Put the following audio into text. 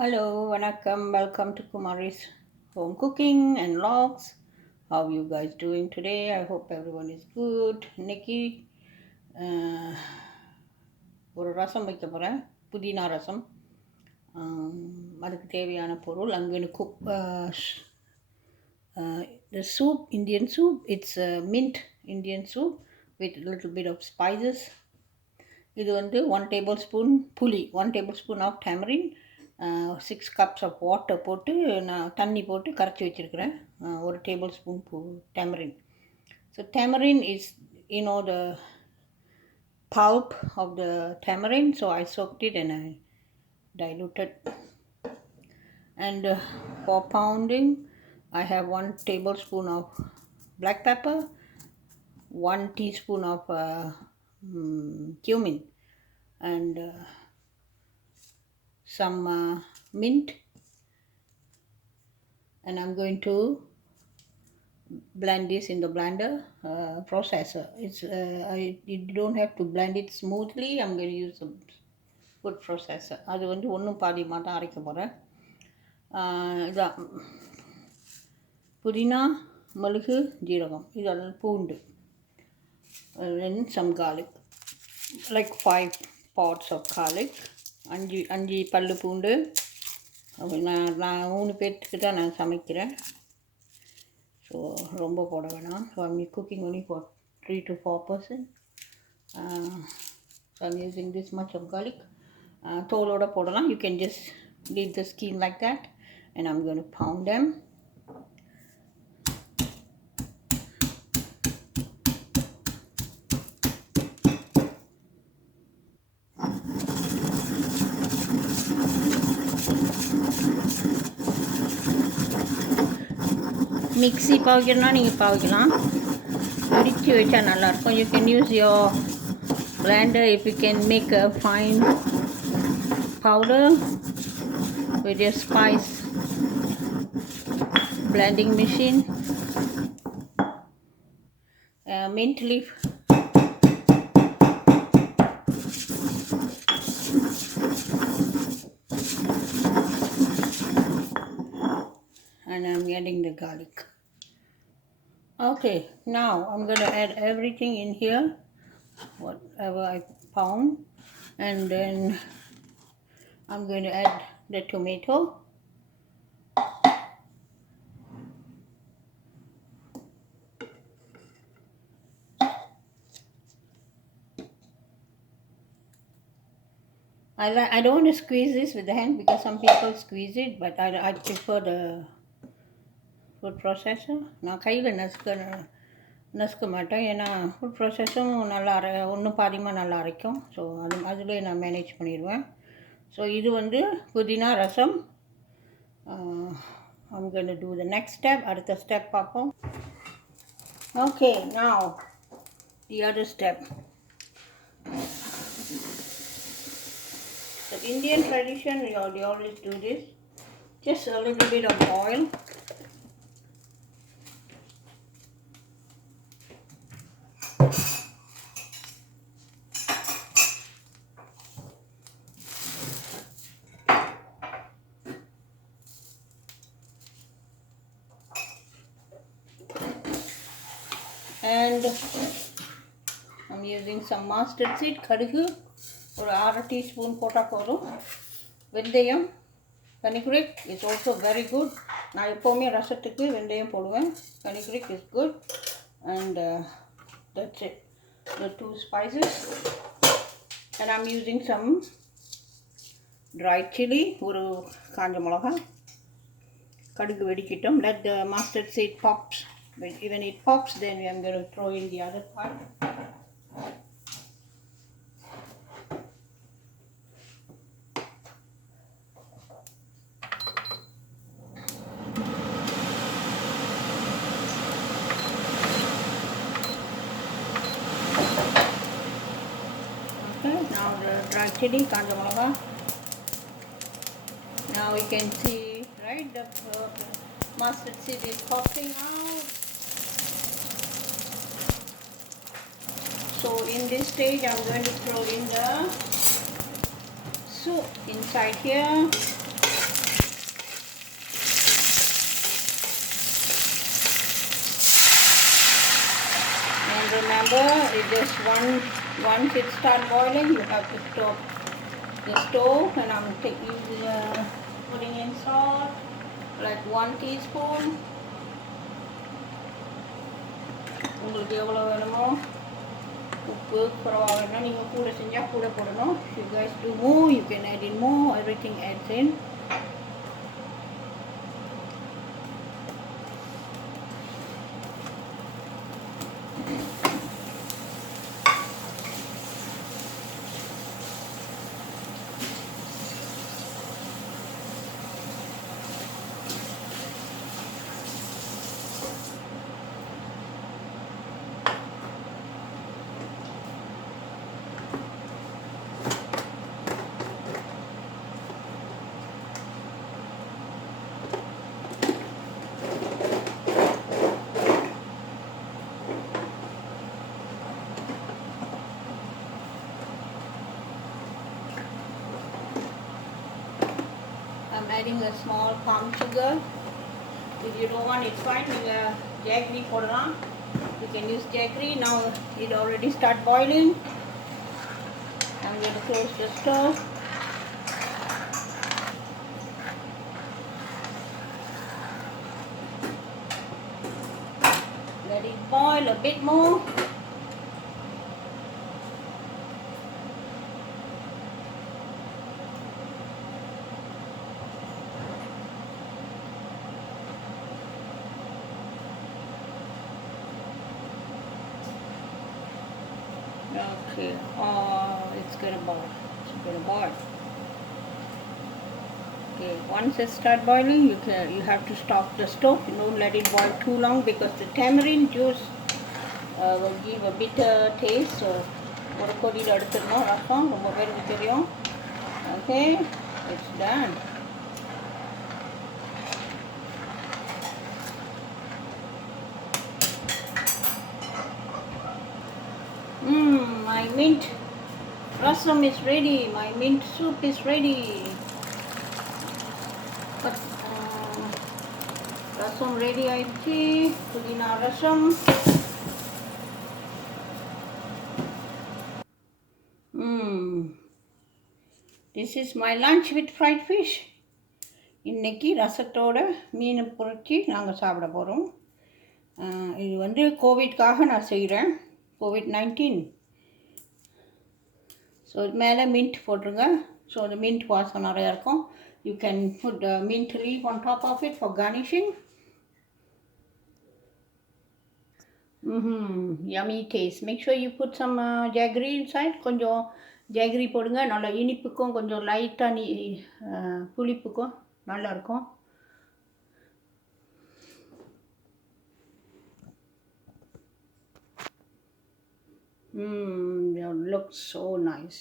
Hello, vanakkam. Welcome to Kumari's home cooking and vlogs. How you guys doing today? I hope everyone is good. Nikki, uh, ஒரு ரசம் வைக்க போகிறேன் புதினா ரசம் அதுக்கு தேவையான பொருள் I'm going to cook the soup, Indian soup. It's mint Indian soup with a little bit of spices. இது வந்து 1 tablespoon புளி 1 tablespoon of tamarind 6 cups of water போட்டு நான் தண்ணி போட்டு கரைச்சி வச்சுருக்கிறேன் ஒரு tablespoon tamarind. So tamarind is the pulp of the tamarind, so I soaked it and I diluted. And for pounding I have 1 tablespoon of black pepper, 1 teaspoon of cumin, and some mint, and I'm going to blend this in the blender processor. You don't have to blend it smoothly. I'm going to use a food processor. அது வந்து ஒன்றும் பாதியமாக தான் அரைக்க போகிறேன். இதான் புதினா, மிளகு, ஜீரகம், இதெல்லாம் பூண்டு, and some garlic, like 5 pods of garlic. அஞ்சு பல்லு பூண்டு. நான் 3 பேர்த்துக்கு தான் நான் சமைக்கிறேன், ஸோ ரொம்ப போட வேணாம். So I'm cooking only for 3 to 4 person. So I'm using this much of garlic. தோலோட போடலாம். You can just leave the skin like that, and I'm going to pound them. Mixie பாவிக்கிறனா நீங்கள் பாவிக்கலாம், இடித்து வச்சா நல்லாயிருக்கும். You can use your blender if you can make a fine powder with your spice blending machine. Mint leaf, and I'm adding the garlic. Okay, now I'm going to add everything in here, whatever I pound, and then I'm going to add the tomato. I don't want to squeeze this with the hand because some people squeeze it, but I prefer the food processor. நான் கையில் நசுக்க மாட்டேன், ஏன்னா ஃபுட் ப்ராசஸும் நல்லா ஒன்றும் பாதியமாக நல்லா அரைக்கும். ஸோ அதுலேயே நான் மேனேஜ் பண்ணிடுவேன். ஸோ இது வந்து புதினா ரசம். I'm going to do the next step. அடுத்த ஸ்டெப் பார்ப்போம். Okay, now the other step. The Indian tradition, we always do this. Just a little bit of oil. And I'm using some mustard seed, கடுகு ஒரு 1/2 teaspoon போட்டால் போதும். வெந்தயம், fenugreek is also very good. நான் எப்போவுமே ரசத்துக்கு வெந்தயம் போடுவேன். Fenugreek is good. And that's it, the 2 spices. And I'm using some dried chillie, ஒரு காஞ்ச மிளகா. கடுகு வெடிக்கட்டும். Let the mustard seed pops. When it pops, then I'm going to throw in the other part. Okay, now the dry chilli, kanja malaga. Now you can see, right, the mustard seed is popping out. So in this stage, I'm going to throw in the soup inside here. just once it start boiling, you have to stop the stove, and I'm putting in salt, like 1 teaspoon. உங்களுக்கு எவ்வளோ வேணுமோ உப்பு குறவா வேணும்னா நீங்கள் கூட செஞ்சால் கூட போடணும். If you guys do more, you can add in more. Everything adds in. I'm adding a small palm sugar. If you don't want, it's fine. Jaggery போடலாம். You can use jaggery. Now it already start boiling. I'm going to close the stove. Let it boil a bit more. Okay, it's gonna boil. It's gonna boil. Okay, once it start boiling, you have to stop the stove. You don't let it boil too long because the tamarind juice will give a bitter taste. So, ஒரு கொதியில் எடுத்துடணும் ரசம், ரொம்ப பேருக்கு தெரியும். Okay, it's done. My mint rasam is ready. My mint soup is ready. But rasam ready ஆயிடுச்சு. புதினா rasam. This is my lunch with fried fish. இன்னைக்கு ரசத்தோட மீன் பொரிச்சு நாங்கள் சாப்பிட போகிறோம். இது வந்து கோவிட்காக நான் செய்கிறேன். COVID-19. ஸோ இது மேலே மின்ட் போட்டுருங்க. ஸோ அது மின்ட் வாசம் நிறையா இருக்கும். You can put the mint leaf on top of it for garnishing. Yummy taste. Make sure you put some jaggery inside. கொஞ்சம் ஜாகரி போடுங்க. நல்லா இனிப்புக்கும் கொஞ்சம் லைட்டாக புளிப்புக்கும் நல்லாயிருக்கும். It looks so nice.